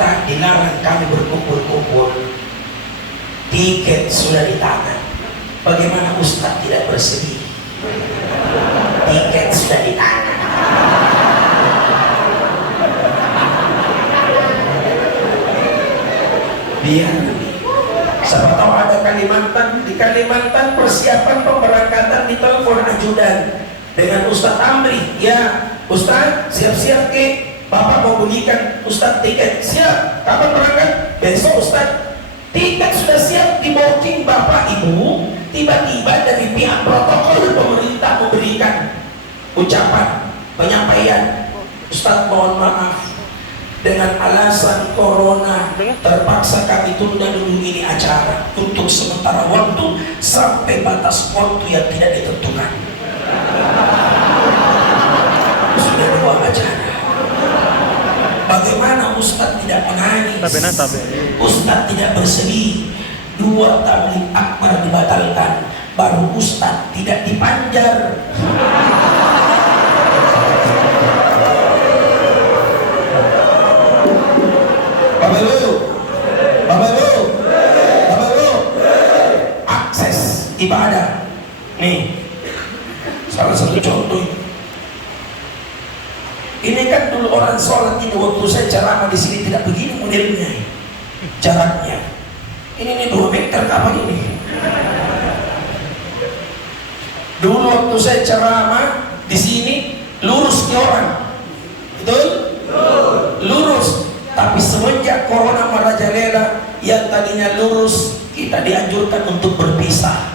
pemerintah dilarang kami berkumpul-kumpul, tiket sudah di tangan. Bagaimana Ustadz tidak bersedih? Tiket sudah di tangan. Biar siapa tahu ada Kalimantan, di Kalimantan persiapan pemberangkatan di telepon ajudan dengan Ustadz Amri. Ya Ustadz, siap-siap ke, Bapak mau belikan Ustadz tiket. Siap, kapan berangkat? Besok Ustadz. Tiket sudah siap di booking Bapak Ibu. Tiba-tiba dari pihak protokol pemerintah memberikan ucapan penyampaian, Ustadz mohon maaf, dengan alasan corona terpaksa kami tunda dulu ini acara untuk sementara waktu sampai batas waktu yang tidak ditentukan. Sudah 2 acara. Bagaimana Ustadz tidak menangis? Ustadz tidak bersedih. 2 tabligh akbar dibatalkan, baru Ustadz tidak dipanjar. Bapak Ibu, akses ibadah. Nih, salah satu contoh. Ini kan dulu orang sholat ini, waktu saya ceramah di sini tidak begini modelnya, jaraknya. Ini 2 meter apa ini? Dulu waktu saya ceramah di sini lurus ke orang, betul? Lurus. Tapi semenjak corona merajalela, yang tadinya lurus kita dianjurkan untuk berpisah.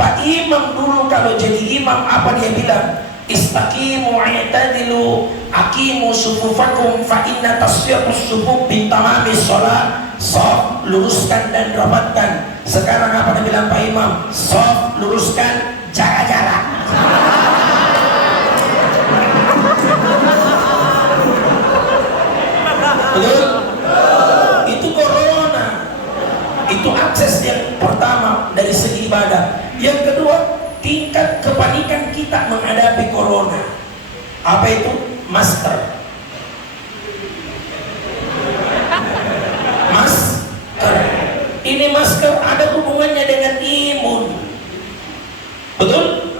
Pak Imam dulu kalau jadi imam apa dia bilang? Istaqimu i'tadilu aqimu sufufakum fa inna tasfiyatus sufuf bin tamamis shalah. Shaf, luruskan dan rapatkan. Sekarang apa dia bilang Pak Imam? Shaf, luruskan, jaga jarak. Betul? Itu corona. Itu akses yang pertama dari segi ibadah. Yang kedua, tingkat kepanikan kita menghadapi corona. Apa itu? Masker. Ini masker ada hubungannya dengan imun. Betul?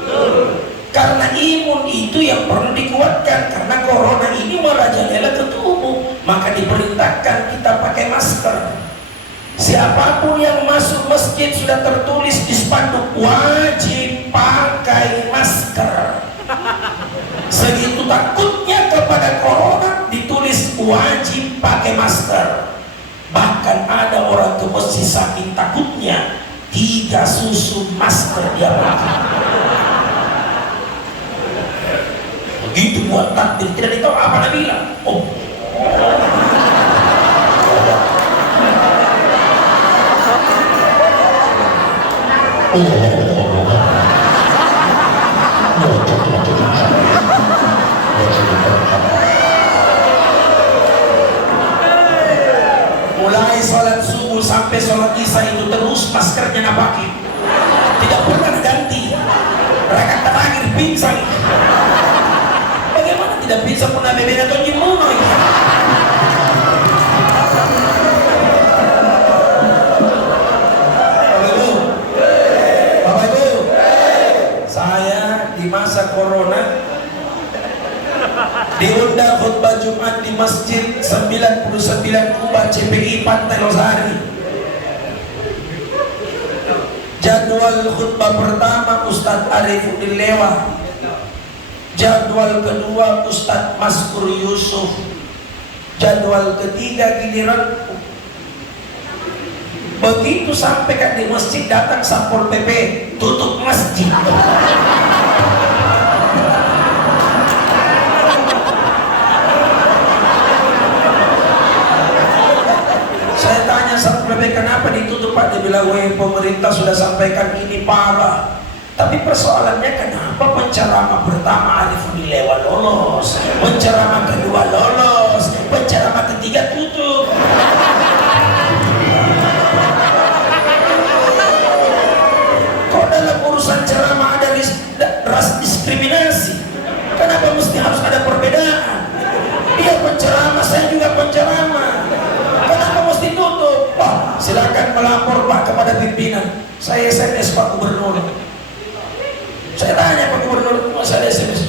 Karena imun itu yang perlu dikuatkan. Karena corona ini merajalela ke tubuh, maka diperintahkan kita pakai masker. Siapapun yang masuk masjid sudah tertulis di spanduk wajib pakai masker. Segitu takutnya kepada corona ditulis wajib pakai masker. Bahkan ada orang ke masjid saking takutnya 3 susun masker dia pakai. Begitu buat takbir tidak tahu apa dia bilang. Oh. Mulai sholat subuh sampai sholat isya itu terus maskernya napakin, tidak pernah ganti. Rakaat terakhir pingsan. Bagaimana tidak bisa pernah bebek atau nyimuno ini? Bapak Ibu, saya di masa corona diundang khutbah Jumat di Masjid 99 Kuba CPI Pantai Losari. Jadwal khutbah pertama Ustadz Arifuddin Lewa, jadwal kedua Ustadz Maskur Yusuf, jadwal ketiga giliranku. Begitu sampai kan di masjid datang Satpol PP, tutup masjid. Saya tanya Satpol PP kenapa ditutup Pak? Dia bilang, weh pemerintah sudah sampaikan ini parah. Tapi persoalannya kenapa penceramah pertama Arifuddin Lewa lolos, penceramah kedua lolos, penceramah ketiga tutup. Kok dalam urusan ceramah ada ras diskriminasi? Kenapa mesti harus ada perbedaan? Dia penceramah, saya juga penceramah. Saya SMS Pak Gubernur. Saya tanya Pak Gubernur, masa ada SMS?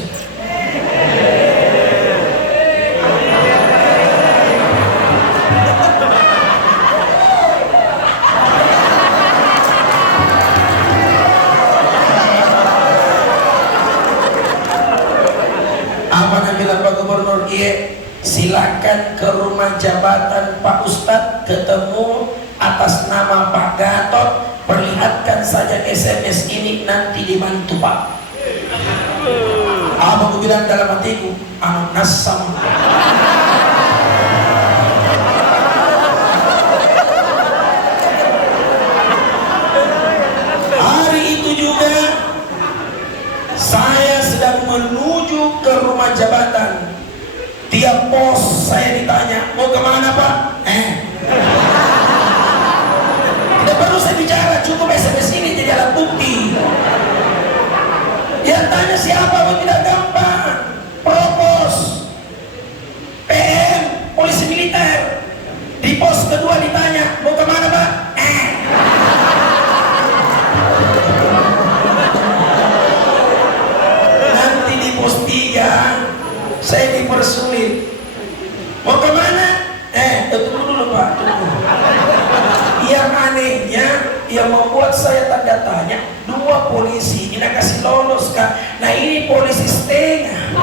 Apa yang bilang Pak Gubernur? Iya, silakan ke rumah jabatan Pak Ustadz, ketemu atas nama Pak Gatot, perlihatkan saja SMS ini, nanti dibantu Pak. Abang bilang dalam hatiku, anak nasam. Hari itu juga saya sedang menuju ke rumah jabatan. Tiap pos saya ditanya, mau kemana Pak? Tidak perlu saya bicara, cukup SMS ini jadi alat bukti. Yang tanya siapa pun tidak gampang. Propos, PM, polisi militer. Di pos kedua ditanya, mau kemana Pak? Nanti di pos 3 saya dipersulit. Mau kemana? Tunggu dulu Pak, tunggu. Yang anehnya, yang membuat saya tanda tanya, 2 polisi ini kasih lolos Kak. Nah ini polisi setengah.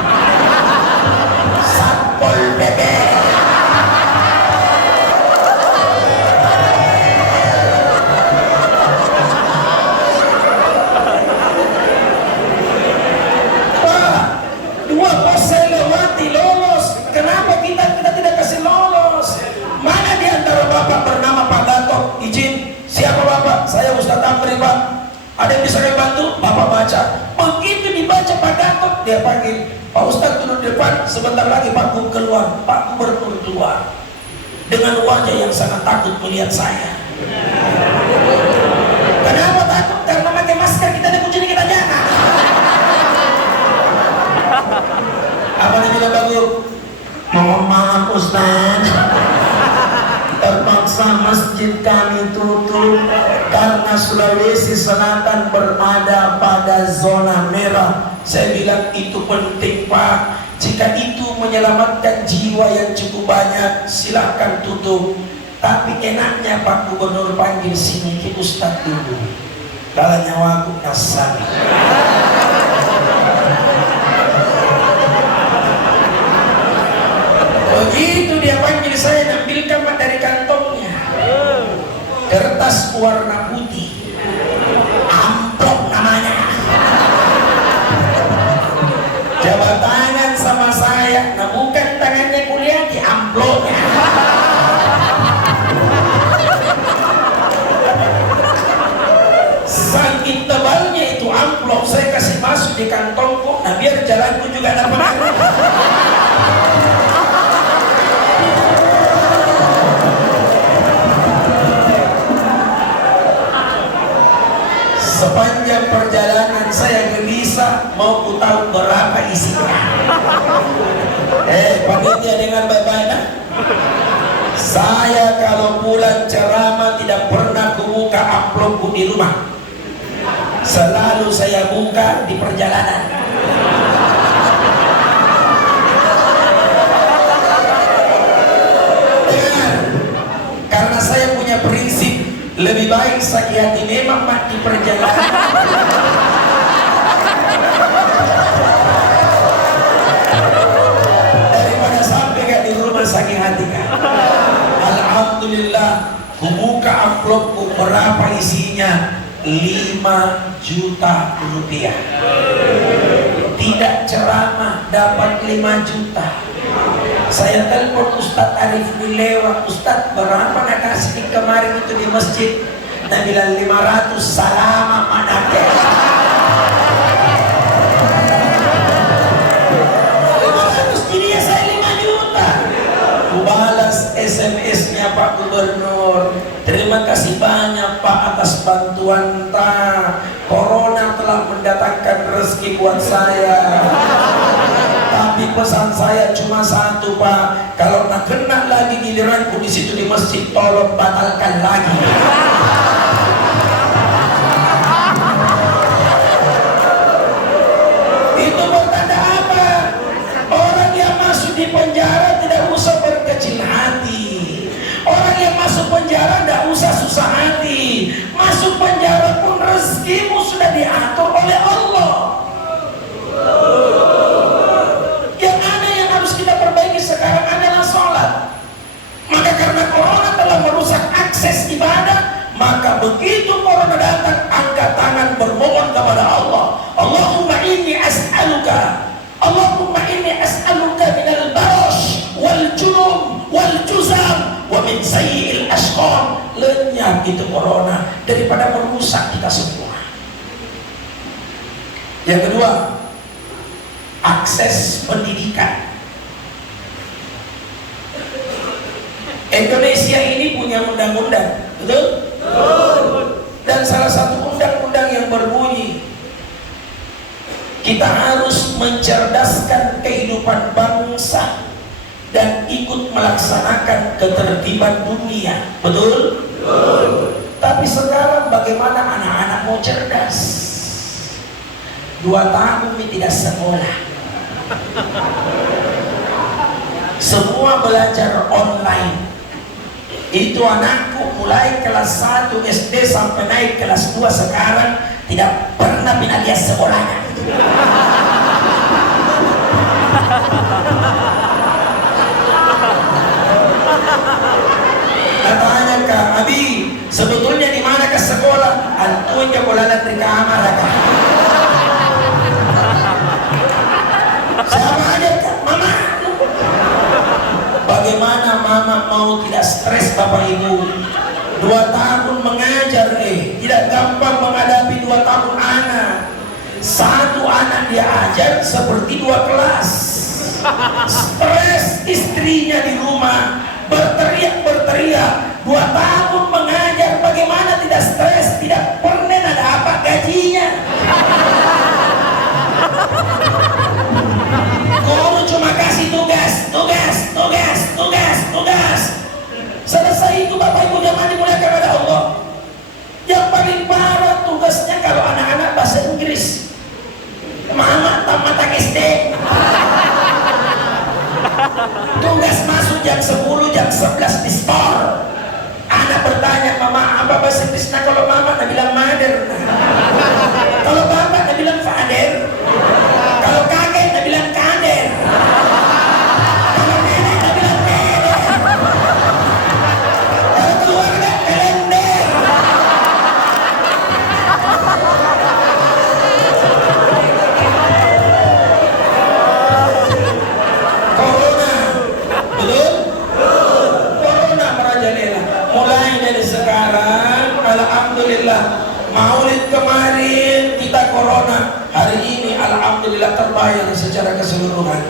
Satpol PP. Pak, 2 pos saya lewati lolos. Kenapa kita tidak kasih lolos? Mana di antara Bapak bernama Pak Gatot? Izin. Siapa Bapak? Saya Ustadz Amri Pak. Ada yang bisa bantu? Bapak baca. Begitu dibaca Pak Gatot, dia panggil Pak Ustadz duduk depan. Sebentar lagi Pak Gub keluar, Pak Gubernur keluar dengan wajah yang sangat takut melihat saya. Kenapa takut? Karena pakai masker kita ada kucing kita jangan. Apa yang bilang Pak Gub? Mohon maaf Ustadz, terpaksa masjid kami tutup karena Sulawesi Selatan berada pada zona merah. Saya bilang itu penting Pak. Jika itu menyelamatkan jiwa yang cukup banyak, silahkan tutup. Tapi enaknya Pak Gubernur panggil sini ke Ustadz dulu. Kalau nyawaku nasab. Begitu dia panggil saya, ambilkan dari kantongnya kertas warna putih, amplop namanya. Jabat tangan sama saya, nah bukan tangannya kuliah di amplopnya. Saking tebalnya itu amplop, saya kasih masuk di kantongku, nah biar jalanku juga dapat. Sepanjang perjalanan saya gelisah, mau ku tahu berapa isinya. Panitia dengar baik-baik. Saya kalau pulang ceramah tidak pernah kubuka amplopku di rumah. Selalu saya buka di perjalanan. Dengar, karena saya punya prinsip, lebih baik sakit hati memang mati perjalanan daripada sampai gak di rumah sakit hati kan. Alhamdulillah, kubuka amplopku, berapa isinya? 5 juta rupiah. Tidak ceramah dapat 5 juta. Saya telepon Ustadz Arif Milewa, Ustadz berapa nak kasih kemarin itu di masjid? Nah bilang 500, salama manake. 500 jadi ya saya 5 juta. Balas SMS-nya Pak Gubernur, terima kasih banyak Pak atas bantuan Corona telah mendatangkan rezeki buat saya. Tapi pesan saya cuma satu Pak, kalau nak kena lagi giliranku di situ di masjid, tolong batalkan lagi. diatur oleh Allah. Yang ada yang harus kita perbaiki sekarang adalah sholat. Maka karena corona telah merusak akses ibadah, maka begitu corona datang, angkat tangan bermohon kepada Allah. Allahumma inni as'aluka, Allahumma inni as'aluka minal barosh wal junum wal juzam wa min sayyi'il ashqam. Lenyap itu corona daripada merusak kita semua. Yang kedua, akses pendidikan. Indonesia ini punya undang-undang, betul? Dan salah satu undang-undang yang berbunyi, kita harus mencerdaskan kehidupan bangsa dan ikut melaksanakan ketertiban dunia, betul? Tapi sekarang bagaimana anak-anak mau cerdas? 2 tahun ini tidak sekolah, semua belajar online. Itu anakku mulai kelas 1 SD sampai naik kelas 2 sekarang tidak pernah pernah lihat sekolahnya. Katanya Kak Abi, sebetulnya di mana ke sekolah? Antunya bolalan di kamar Kak. Sama aja Kak, Mama. Bagaimana Mama mau tidak stres Bapak Ibu? 2 tahun mengajar tidak gampang menghadapi 2 tahun anak. 1 anak dia ajar seperti 2 kelas. Stres istrinya di rumah, berteriak-berteriak. 2 tahun mengajar, bagaimana tidak stres? Tidak pernah ada apa gajinya. Guru cuma kasih tugas. Selesai itu Bapak Ibu jangan dimuliakan oleh Allah. Yang paling parah tugasnya kalau anak-anak bahasa Inggris. Mama tamat SD. Tugas masuk jam 10, jam 11 di store. Anak bertanya, Mama apa bahasa Inggrisnya? Kalau Mama nak bilang mother. Kalau Bapak nak bilang father. Kalau kakek nak bilang kader. Kalau nenek nak bilang nenek. Kalau keluarga kalender. Corona, betul? Corona merajalela. Mulai dari sekarang, alhamdulillah. Maulid kemarin kita corona, hari ini alhamdulillah terbayar secara keseluruhan.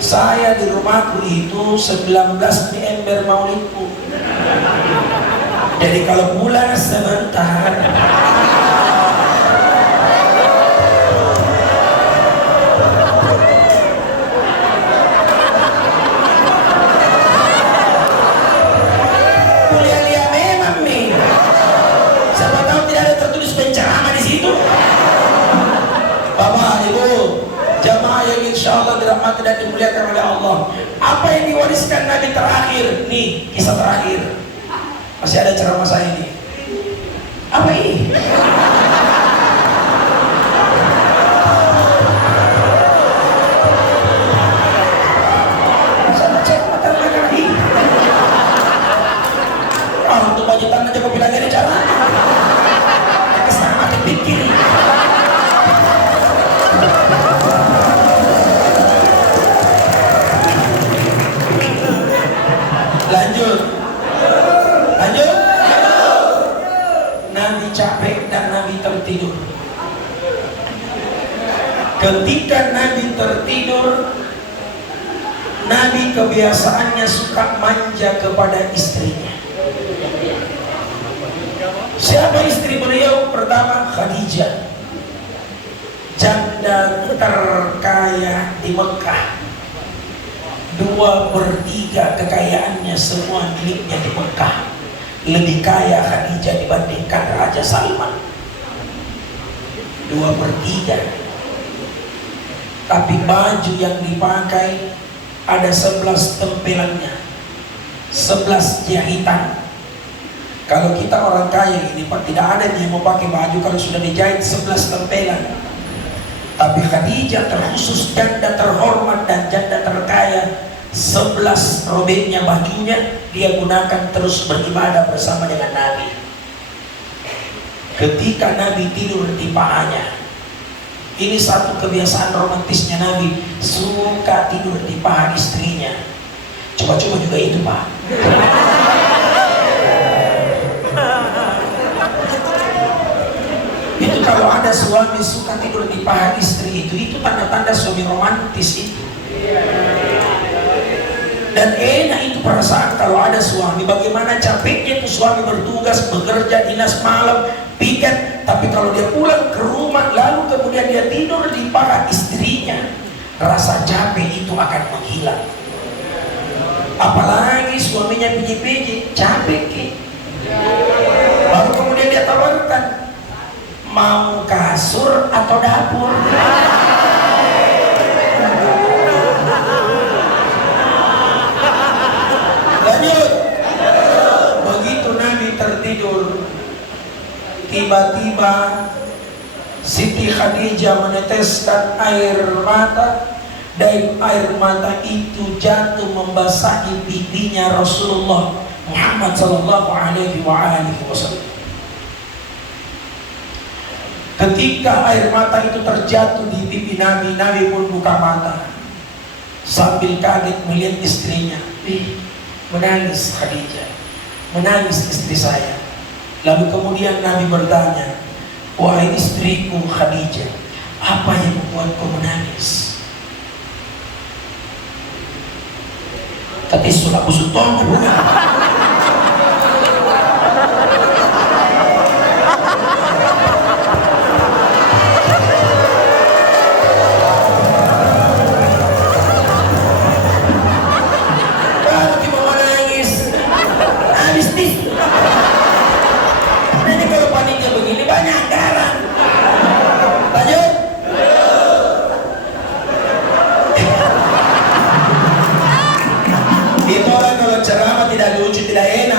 Saya di rumahku itu 19 di ember maulidku. Jadi kalau pulang sebentar. Kuliah-liah memang nih. Siapa tahu tidak ada tertulis penceramah di situ. Bapak, Ibu, jamaah yang insya Allah dirahmati dan dimuliakan oleh Allah. Apa yang diwariskan Nabi terakhir? Nih, kisah terakhir. Masih ada ceramah saya ini. Apa ini? Sama cek mata lagi. Untuk bajutan aja kau bilang ini cara. Kesana makin pikir. Lanjut. Nabi capek dan Nabi tertidur. Ketika Nabi tertidur, Nabi kebiasaannya suka manja kepada istrinya. Siapa istri beliau? Pertama Khadijah, janda terkaya di Mekah. 2/3 kekayaannya semua miliknya di Mekah. Lebih kaya Khadijah dibandingkan Raja Salman. 2/3. Tapi baju yang dipakai ada 11 tempelannya, 11 jahitan. Kalau kita orang kaya ini Pak, tidak ada yang mau pakai baju kalau sudah dijahit 11 tempelan. Tapi Khadijah terkhusus janda terhormat dan janda terkaya, 11 robeknya bajunya dia gunakan terus beribadah bersama dengan Nabi. Ketika Nabi tidur di pahanya, ini satu kebiasaan romantisnya Nabi, suka tidur di paha istrinya. Coba-coba juga itu Pak. Itu kalau ada suami suka tidur di paha istri itu tanda-tanda suami romantis itu. Dan enak itu perasaan kalau ada suami. Bagaimana capeknya itu suami bertugas, bekerja, dinas malam, piket. Tapi kalau dia pulang ke rumah lalu kemudian dia tidur di paha istrinya, rasa capek itu akan menghilang. Apalagi suaminya piji-piji, capek ki. Baru kemudian dia tawarkan, mau kasur atau dapur? Lanjut. Begitu Nabi tertidur, tiba-tiba Siti Khadijah meneteskan air mata, dan air mata itu jatuh membasahi pipinya Rasulullah Muhammad sallallahu alaihi wasallam. Ketika air mata itu terjatuh di pipi Nabi, Nabi pun buka mata sambil kaget melihat istrinya. Menangis Khadijah, menangis istri saya. Lalu kemudian Nabi bertanya, wahai istriku Khadijah, apa yang membuat kau menangis? Kata sulah kusutong bukan?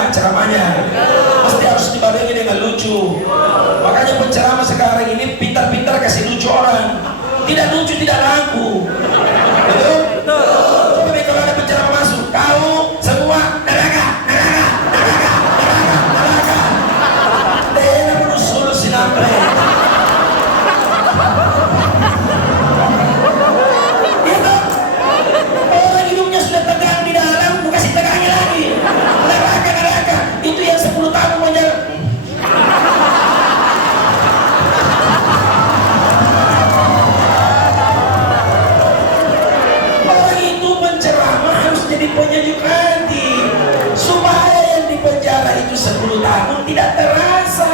Ceramahnya mesti harus dibarengi dengan lucu. Makanya penceramah sekarang ini pintar-pintar kasih lucu orang. Tidak lucu tidak laku. Betul? Coba deh kalau ada penceramah masuk, kau semua neraka, neraka, neraka, neraka, neraka. Dena menusul sinapre. Gitu. Orang hidupnya sudah tegang di dalam, bukan kasih tegangnya lagi. Neraka, neraka. Itu yang 10 tahun menjalan. Orang itu penceramah harus jadi penyejuk hati, supaya yang di penjara itu 10 tahun tidak terasa.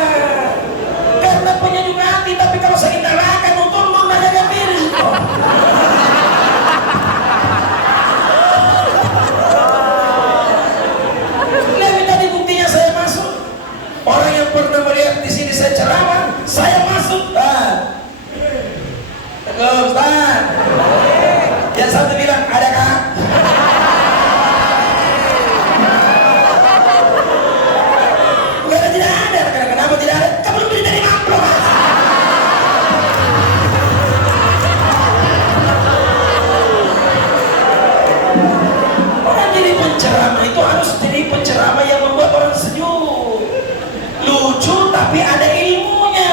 Karena penyejuk hati, tapi kalau sakit neraka nonton menjaga diri. Orang yang pernah melihat di sini saya ceramah, saya masuk. Teguh Ustaz. Yang satu bilang, adakah? Enggak, tidak ada. Kenapa tidak ada? Kamu belum beli dari amplop. Orang jadi penceramah itu harus jadi penceramah yang membuat orang senyum. Lucu tapi ada ilmunya,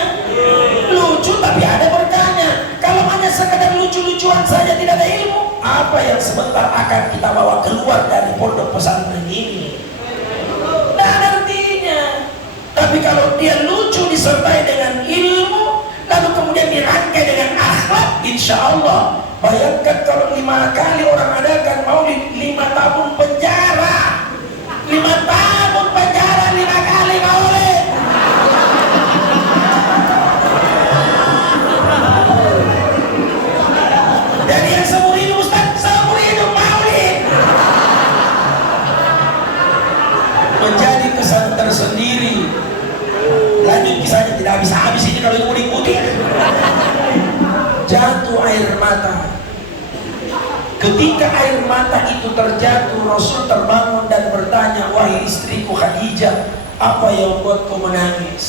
lucu tapi ada berkahnya. Kalau hanya sekadar lucu-lucuan saja tidak ada ilmu, apa yang sebentar akan kita bawa keluar dari pondok pesantren ini? Tidak ada artinya. Tapi kalau dia lucu disertai dengan ilmu, lalu kemudian dirangkai dengan akhlak, insya Allah. Bayangkan kalau 5 kali orang adakan maulid, 5 tahun penjara, 5 tahun penjara, 5 kali maulid. Jadi yang seumur hidup Ustaz, seumur hidup maulid. Menjadi kesan tersendiri. Lanjut kisahnya, tidak habis-habis ini kalau mau diikuti. Jatuh air mata. Ketika air mata itu terjatuh, Rasul terbangun dan bertanya, wahai istriku Khadijah, Apa yang membuat kau menangis?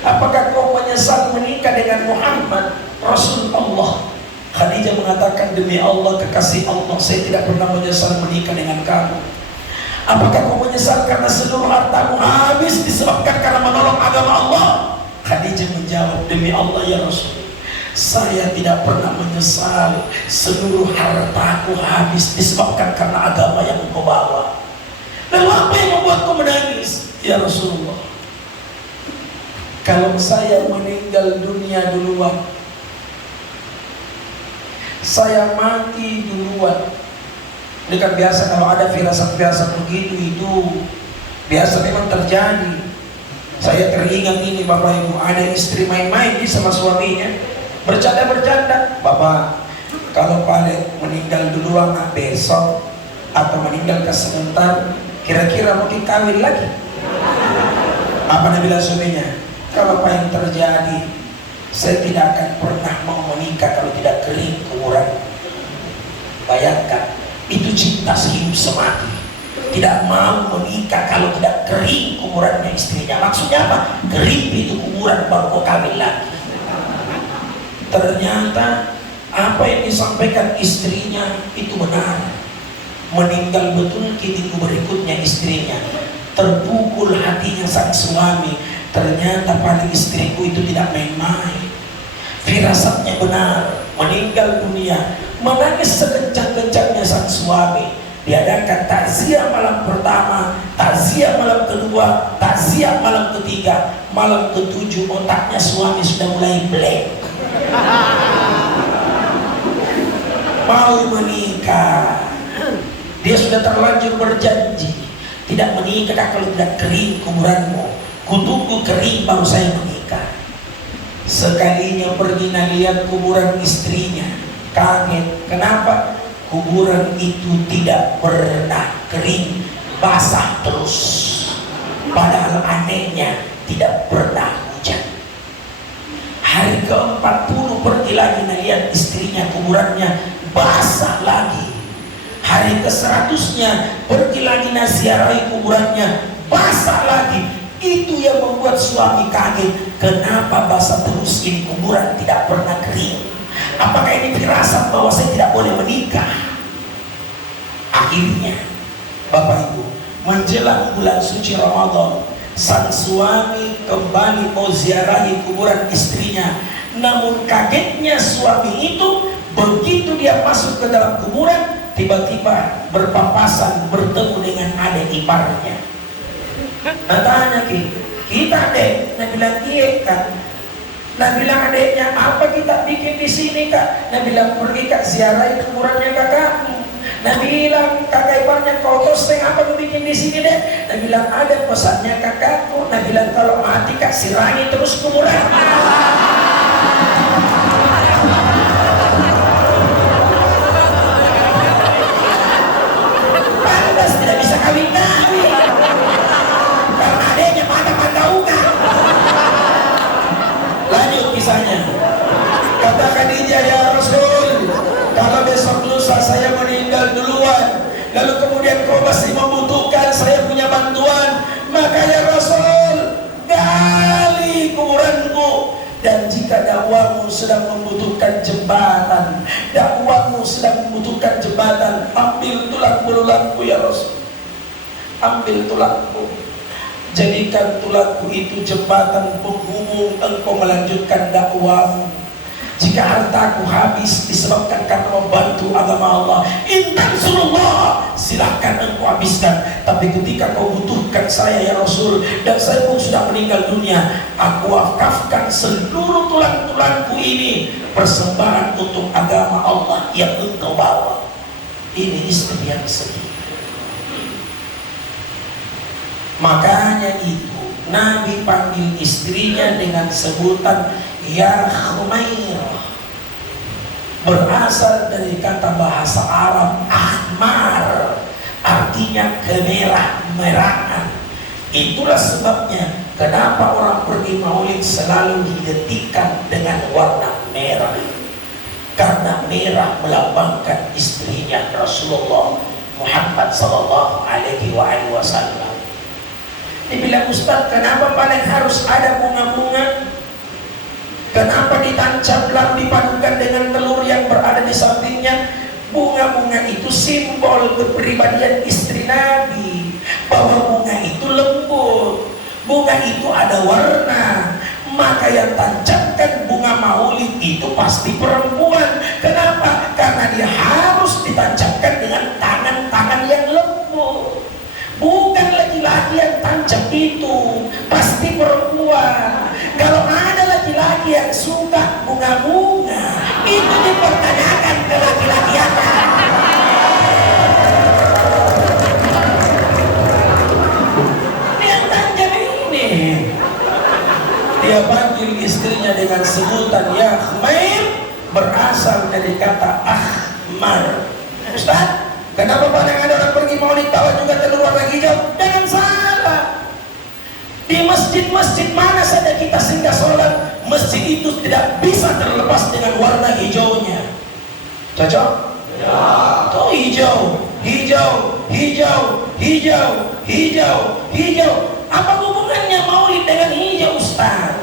Apakah kau menyesal menikah dengan Muhammad Rasul Allah? Khadijah mengatakan, demi Allah kekasih Allah, saya tidak pernah menyesal menikah dengan kamu. Apakah kau menyesal karena seluruh hartamu habis disebabkan karena menolong agama Allah? Khadijah menjawab, demi Allah ya Rasul, saya tidak pernah menyesal seluruh hartaku habis disebabkan karena agama yang engkau bawa. Lalu apa yang membuatku menangis? Ya Rasulullah, kalau saya meninggal dunia duluan, saya mati duluan. Ini kan biasa kalau ada firasat-firasat begitu, itu biasa memang terjadi. Saya teringat ini Bapak Ibu, ada istri main-main sama suaminya, bercanda-bercanda, Bapak kalau paling meninggal duluan besok atau meninggal ke sebentar, kira-kira mungkin kawin lagi. Apa Nabi bilang suaminya? Kalau apa yang terjadi, saya tidak akan pernah mau menikah kalau tidak kering kuburan. Bayangkan, itu cinta sehidup semati. Tidak mau menikah kalau tidak kering kuburannya istrinya. Maksudnya apa? Kering itu kuburan baru mau kawin lagi. Ternyata apa yang disampaikan istrinya itu benar. Meninggal betul minggu berikutnya istrinya. Terpukul hatinya sang suami. Ternyata paling istriku itu tidak main-main. Firasatnya benar, meninggal dunia, menangis sekencang-kencangnya sang suami. Diadakan takziah malam pertama, takziah malam kedua, takziah malam ketiga, malam ketujuh otaknya suami sudah mulai blank. Mau menikah, dia sudah terlanjur berjanji tidak menikah kalau tidak kering kuburanmu. Kutunggu kering baru saya menikah. Sekalinya pergi lihat kuburan istrinya, kaget. Kenapa? Kuburan itu tidak pernah kering, basah terus. Padahal anehnya tidak pernah hujan. Hari ke-40 pergi lagi lihat istrinya, kuburannya basah lagi. Hari ke-100-nya pergi lagi ziarahi kuburannya, basah lagi. Itu yang membuat suami kaget. Kenapa basah terus ini kuburan tidak pernah kering? Apakah ini firasat bahwa saya tidak boleh menikah? Akhirnya Bapak Ibu, menjelang bulan suci Ramadan, sang suami kembali mau ziarahi kuburan istrinya. Namun kagetnya suami itu, begitu dia masuk ke dalam kuburan, tiba-tiba berpapasan bertemu dengan adik iparnya. Nah tanya kita adek, nah bilang iya kan. Nah bilang adeknya, apa kita bikin di sini kak? Nah bilang pergi kak ziarah kuburannya kakakmu. Nah bilang kakak iparnya, kau toseng apa mau bikin di sini dek? Nah bilang ada pesannya kakakku. Nah bilang kalau mati kak sirangi terus kuburan. Pantas tidak bisa kawin-kawin. Karena adeknya mata-mata uga. Lanjut kisahnya. Kata Khadijah, ya Rasul, kalau besok lusa saya meninggal duluan, lalu kemudian kau masih membutuhkan saya punya bantuan, maka ya Rasul, gali kuburanku. Dan jika dakwamu sedang membutuhkan jembatan, dakwamu sedang membutuhkan jembatan, ambil tulang belulangku ya Rasul. Ambil tulangku, jadikan tulangku itu jembatan penghubung engkau melanjutkan dakwamu. Jika hartaku habis disebabkan karena membantu agama Allah, intan surullah, silahkan engkau habiskan. Tapi ketika kau butuhkan saya ya Rasul, dan saya pun sudah meninggal dunia, aku wakafkan seluruh tulang-tulangku ini persembahan untuk agama Allah yang engkau bawa. Ini istri yang sedih. Makanya itu Nabi panggil istrinya dengan sebutan ya Khumairah, berasal dari kata bahasa Arab ahmar, artinya kemerah-merahan. Itulah sebabnya kenapa orang pergi maulid selalu diidentikan dengan warna merah, karena merah melambangkan istrinya Rasulullah Muhammad sallallahu alaihi wasallam. Ustaz, kenapa paling harus ada bunga-bunga? Kenapa ditancap lalu dipadukan dengan telur yang berada di sampingnya? Bunga-bunga itu simbol kepribadian istri Nabi, bahwa bunga itu lembut, bunga itu ada warna. Maka yang tancapkan bunga maulid itu pasti perempuan. Kenapa? Karena dia harus ditancapkan dengan tangan-tangan yang lembut. Bukan laki-laki yang tancap itu, pasti perempuan. Kalau ada laki-laki yang suka bunga-bunga, itu dipertanyakan ke laki-lakiannya. Yang tancap ini, dia panggil istrinya dengan sebutan ya Khmair, berasal dari kata ahmar. Ustaz, kenapa pada ada orang pergi maulid bawa juga telur warna hijau? Jangan salah. Di masjid-masjid mana saja kita singgah sholat, masjid itu tidak bisa terlepas dengan warna hijaunya. Cocok? Ya. Tuh hijau, hijau, hijau, hijau, hijau, hijau. Apa hubungannya maulid dengan hijau, Ustaz?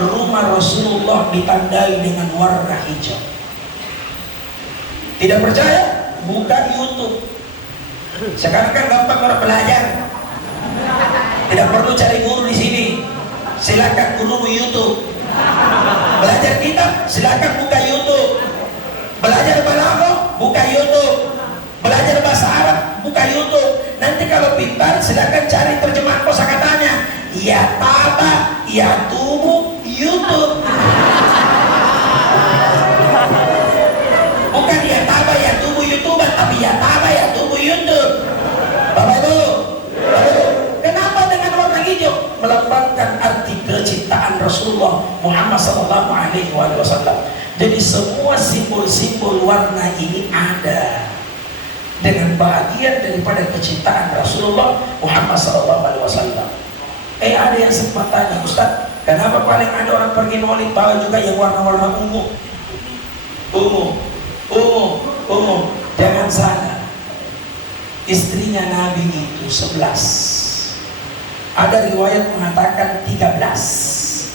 Rumah Rasulullah ditandai dengan warna hijau. Tidak percaya? Buka YouTube. Sekarang kan gampang orang belajar. Tidak perlu cari guru di sini. Silakan guru YouTube. Belajar kitab, silakan buka YouTube. Belajar balaghah, buka YouTube. Belajar bahasa Arab, buka YouTube. Nanti kalau pintar, silakan cari terjemahan kosakatanya. Ya taba, ya tubuh, YouTube. Bukan ya taba, ya tubuh YouTuber, tapi ya taba, ya tubuh YouTube. Bapak Ibu, kenapa dengan warna hijau? Melambangkan arti kecintaan Rasulullah Muhammad SAW. Jadi semua simbol-simbol warna ini ada dengan bagian daripada kecintaan Rasulullah Muhammad SAW. Ada yang sempat tanya, Ustaz, kenapa paling ada orang pergi maulid bawa juga yang warna-warna ungu? Ungu. Jangan salah. Istrinya Nabi itu 11. Ada riwayat mengatakan 13.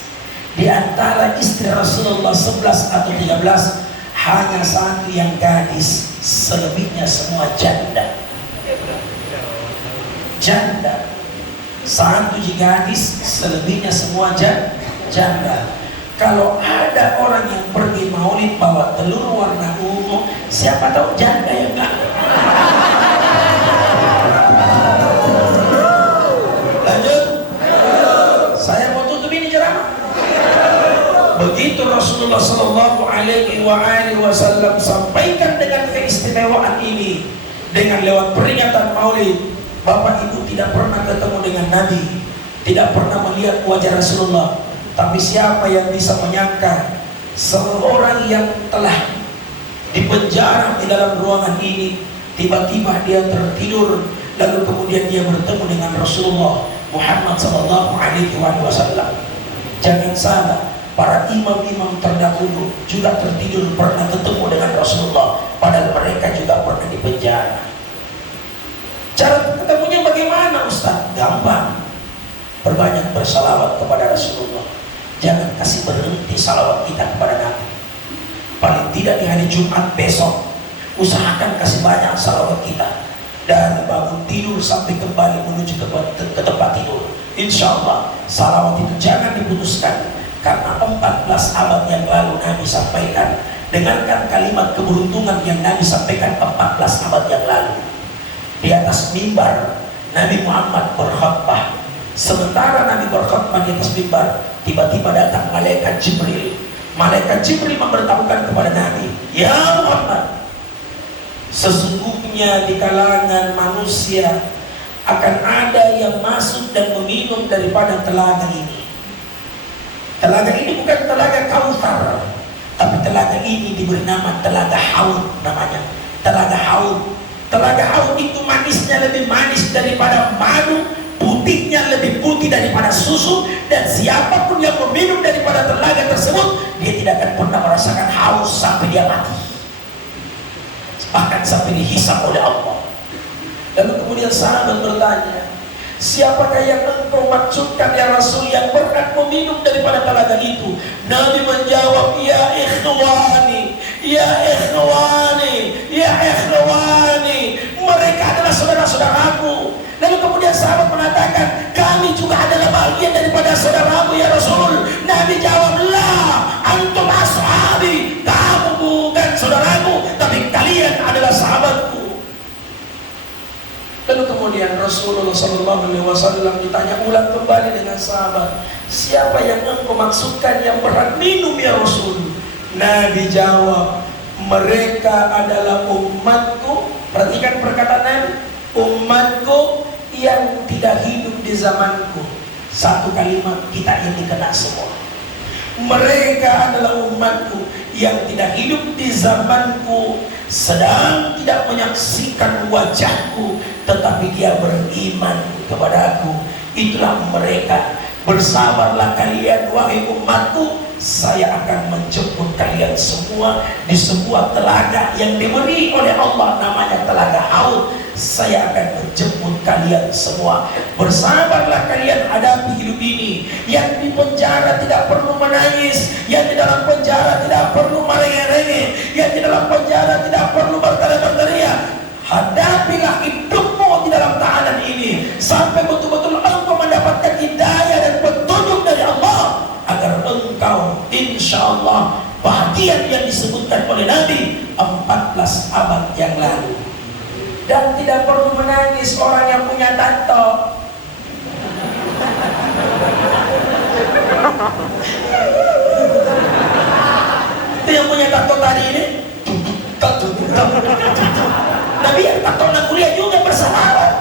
Di antara istri Rasulullah 11 atau 13, hanya satu yang gadis, selebihnya semua janda. Janda. Satu gadis, selebihnya semua janda. Kalau ada orang yang pergi maulid bawa telur warna ungu, siapa tahu janda ya enggak? Lanjut. Saya mau tutup ini ceramah. Begitu Rasulullah Sallallahu Alaihi Wasallam sampaikan dengan keistimewaan ini, dengan lewat peringatan maulid, Bapak Ibu tidak pernah ketemu dengan Nabi, tidak pernah melihat wajah Rasulullah. Tapi siapa yang bisa menyangka seorang yang telah dipenjara di dalam ruangan ini, tiba-tiba dia tertidur, lalu kemudian dia bertemu dengan Rasulullah Muhammad SAW. Jangan salah, para imam-imam terdahulu juga tertidur pernah ketemu dengan Rasulullah, padahal mereka juga pernah dipenjara. Cara ketemunya bagaimana, Ustaz? Gampang. Perbanyak bersalawat kepada Rasulullah. Jangan kasih berhenti salawat kita kepada Nabi. Paling tidak di hari Jumat besok, usahakan kasih banyak salawat kita. Dari bangun tidur sampai kembali menuju ke tempat tidur. Insya Allah salawat itu jangan diputuskan. Karena 14 abad yang lalu Nabi sampaikan. Dengarkan kalimat keberuntungan yang Nabi sampaikan 14 abad yang lalu. Di atas mimbar Nabi Muhammad berkhutbah. Sementara Nabi berkhutbah di atas mimbar, tiba-tiba datang malaikat Jibril. Malaikat Jibril memberitahukan kepada Nabi, ya Muhammad, sesungguhnya di kalangan manusia akan ada yang masuk dan meminum daripada telaga ini. Telaga ini bukan telaga Kautsar, tapi telaga ini diberi nama telaga Haud namanya. Telaga Haud. Telaga Haud itu manisnya lebih manis daripada madu, putihnya lebih putih daripada susu, dan siapapun yang meminum daripada telaga tersebut, dia tidak akan pernah merasakan haus sampai dia mati, bahkan sampai dihisap oleh Allah. Lalu kemudian sahabat bertanya, siapakah yang engkau maksudkan ya Rasul yang berhak meminum daripada telaga itu? Nabi menjawab, ya ikhwani, ya ikhwani, ya ikhwani, mereka adalah saudara-saudaraku. Lalu kemudian sahabat mengatakan, kami juga adalah bagian daripada saudaramu ya Rasul. Nabi jawab, la antum ashabi, kamu bukan saudaraku, tapi kalian adalah sahabatku. Lalu kemudian Rasulullah SAW ditanya ulang kembali dengan sahabat, siapa yang engkau maksudkan yang berhak minum ya Rasul? Nabi jawab, mereka adalah umatku. Perhatikan perkataan Nabi, umatku yang tidak hidup di zamanku. Satu kalimat kita ini kena semua. Mereka adalah umatku yang tidak hidup di zamanku, sedang tidak menyaksikan wajahku, tetapi dia beriman kepadaku. Itulah mereka. Bersabarlah kalian wahai umatku, saya akan menjemput kalian semua di sebuah telaga yang diberi oleh Allah, namanya telaga Haud. Saya akan menjemput kalian semua. Bersabarlah kalian hadapi hidup ini. Yang di penjara tidak perlu menangis, yang di dalam penjara tidak perlu merengek-rengek, yang di dalam penjara tidak perlu berteriak-teriak. Hadapilah hidupmu di dalam tahanan ini sampai betul-betul engkau mendapatkan hidayah dan petunjuk dari Allah, agar engkau insya Allah bahagian yang disebutkan oleh Nabi 14 abad yang lalu. Dan tidak perlu menangis orang yang punya tato. Itu yang punya tato tadi ini. Nabi yang tato nak kuliah juga bersahabat.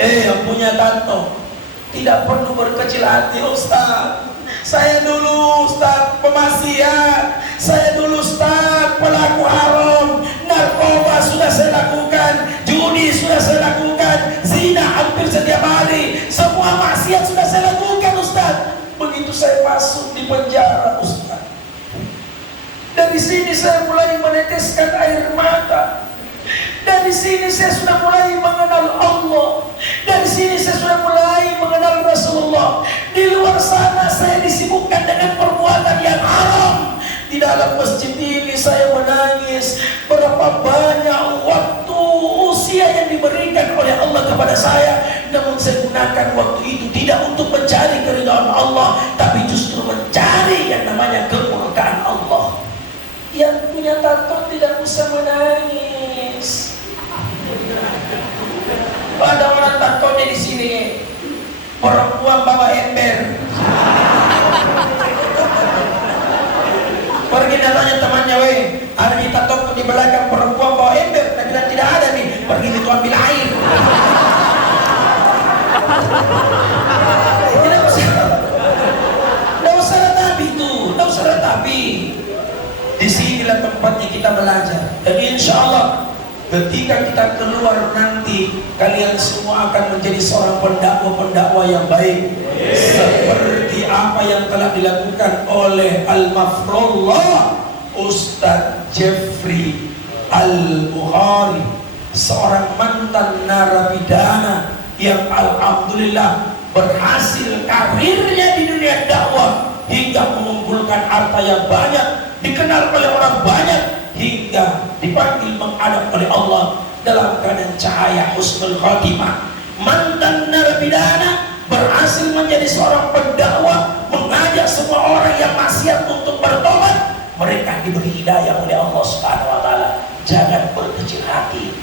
Yang punya tato tidak perlu berkecil hati. Ustaz, saya dulu Ustaz pemaksiat, saya dulu Ustaz pelaku haram, narkoba sudah saya lakukan, judi sudah saya lakukan, zina hampir setiap hari, semua maksiat sudah saya lakukan Ustaz. Begitu saya masuk di penjara Ustaz, dari sini saya mulai meneteskan air mata. Dari sini saya sudah mulai mengenal Allah. Dari sini saya sudah mulai mengenal Rasulullah. Di luar sana saya disibukkan dengan perbuatan yang haram. Di dalam masjid ini saya menangis. Berapa banyak waktu usia yang diberikan oleh Allah kepada saya, namun saya gunakan waktu itu tidak untuk mencari keridhaan Allah, tapi justru mencari yang namanya kemurkaan Allah. Yang punya tato tidak usah menangis. Ada orang tatonya di sini, perempuan bawa ember. Pergi datanya temannya, weh, ada di tato di belakang perempuan bawa ember. Dia bilang tidak ada nih, pergi itu ambil air. Tidak usah ratapi tuh, tidak usah ratapi. Disinilah tempatnya kita belajar. Dan insya Allah ketika kita keluar nanti, kalian semua akan menjadi seorang pendakwa-pendakwa yang baik, seperti apa yang telah dilakukan oleh Al-Mafrullah Ustadz Jeffrey Al-Bukhari, seorang mantan narapidana yang alhamdulillah berhasil karirnya di dunia dakwah hingga mengumpulkan harta yang banyak, dikenal oleh orang banyak, hingga dipanggil menghadap oleh Allah dalam keadaan cahaya husnul khotimah. Mantan narapidana berhasil menjadi seorang pendakwah, mengajak semua orang yang maksiat untuk bertobat. Mereka diberi hidayah oleh Allah Subhanahu wa taala. Jangan berkecil hati.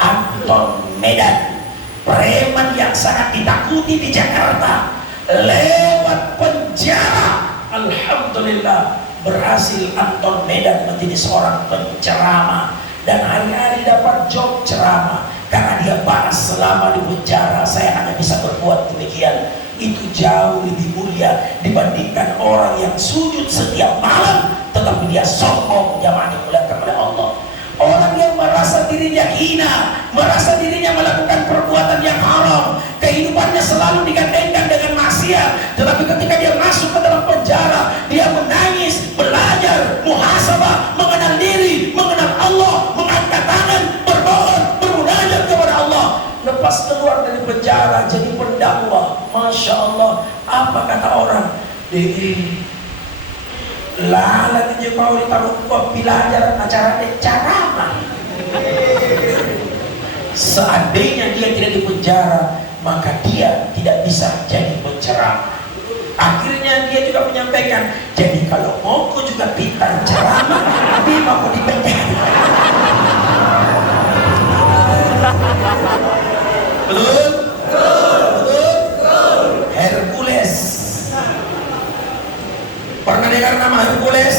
Anton Medan, preman yang sangat ditakuti di Jakarta, lewat penjara, alhamdulillah berhasil Anton Medan menjadi seorang penceramah, dan hari-hari dapat job ceramah karena dia bahas selama di penjara. Saya hanya bisa berbuat demikian. Itu jauh lebih mulia dibandingkan orang yang sujud setiap malam tetapi dia sombong, jamaah dimuliakan oleh Allah. Orang yang merasa dirinya hina, merasa dirinya melakukan perbuatan yang haram, kehidupannya selalu digandengkan dengan maksiat, tetapi ketika dia masuk ke dalam penjara, dia menangis, belajar, muhasabah, mengenal diri, mengenal Allah, mengangkat tangan, berdoa, bermunajat kepada Allah. Lepas keluar keluar dari penjara jadi pendakwah. Masya Allah. Apa kata orang? Lala dia mau ditaruh buat belajar acara ceramah. Seandainya dia tidak di penjara, maka dia tidak bisa jadi penceramah. Akhirnya dia juga menyampaikan, jadi kalau Moko juga pintar ceramah, dia mau dipenjara. Betul? Betul? Hercules. Pernah dengar nama Hercules?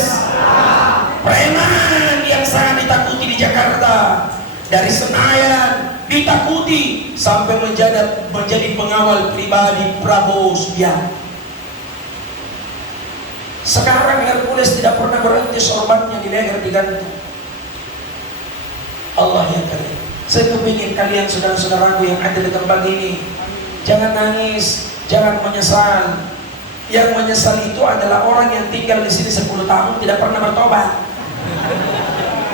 Preman yang sangat ditakuti di Jakarta. Dari Senayan ditakuti sampai menjadi pengawal pribadi Prabowo Subianto. Sekarang Hercules tidak pernah berhenti sorbannya di leher digantung. Allah yang karim. Saya kepingin kalian saudara-saudaraku yang ada di tempat ini, jangan nangis, jangan menyesal. Yang menyesal itu adalah orang yang tinggal di sini 10 tahun tidak pernah bertobat.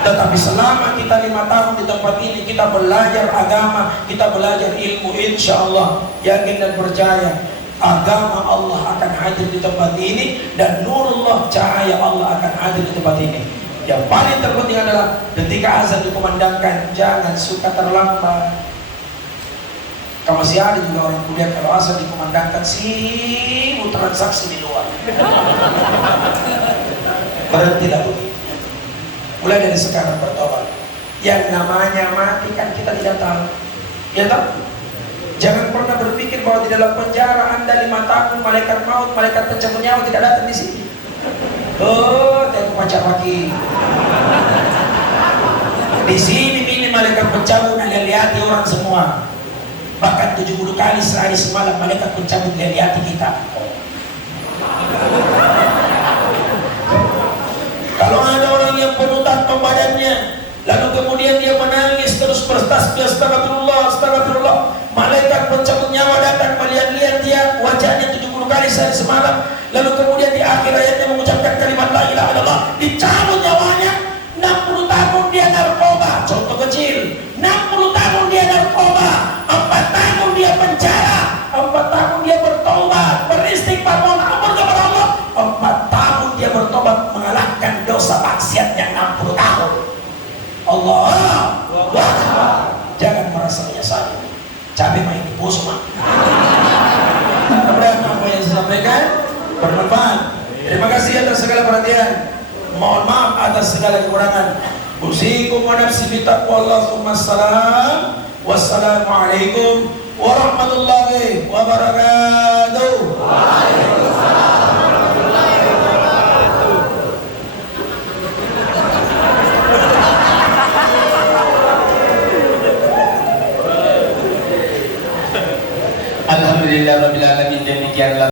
Tetapi selama kita 5 tahun di tempat ini, kita belajar agama, kita belajar ilmu, insya Allah yakin dan percaya agama Allah akan hadir di tempat ini, dan nurullah, cahaya Allah akan hadir di tempat ini. Yang paling terpenting adalah ketika azan dikumandangkan, jangan suka terlambat. Kalau masih ada juga orang kuliah kalau azan dikumandangkan sibuk transaksi di luar. Berhentilah begitu. Mulai dari sekarang bertobat. Yang namanya mati kan kita tidak tahu. Ya tak? Jangan pernah berpikir bahwa di dalam penjara Anda 5 tahun malaikat maut, malaikat pencabut nyawa tidak datang di sini. Oh, tengok pacar lagi. Di sini ini malaikat pencabut lihat orang semua. Bahkan 70 kali sehari semalam malaikat pencabut lihat kita. Kalau ada orang yang penuh tanpa badannya, lalu kemudian dia menangis terus bertasbih astagfirullah, astagfirullah, malaikat pencabut nyawa datang melihat-lihat dia wajahnya 70 kali sehari semalam, lalu kemudian di akhir ayatnya mengucapkan kalimat la ilaha illallah, dicabut nyawanya. 60 tahun dia narkoba, contoh kecil. 60 tahun dia narkoba, 4 tahun dia penjara, 4 tahun dia bertobat, beristighfar, mohon ampun kepada Allah, 4 tahun dia bertobat mengalahkan dosa maksiatnya 60 tahun. Allah Akbar. Jangan merasa menyesal. Cabai main di pos mah. Mudah-mudahan apa yang saya sampaikan bermanfaat. Terima kasih atas segala perhatian. Mohon maaf atas segala kekurangan. Usikum wa nafsi bi taqwallah. Wassalamualaikum warahmatullahi wabarakatuh.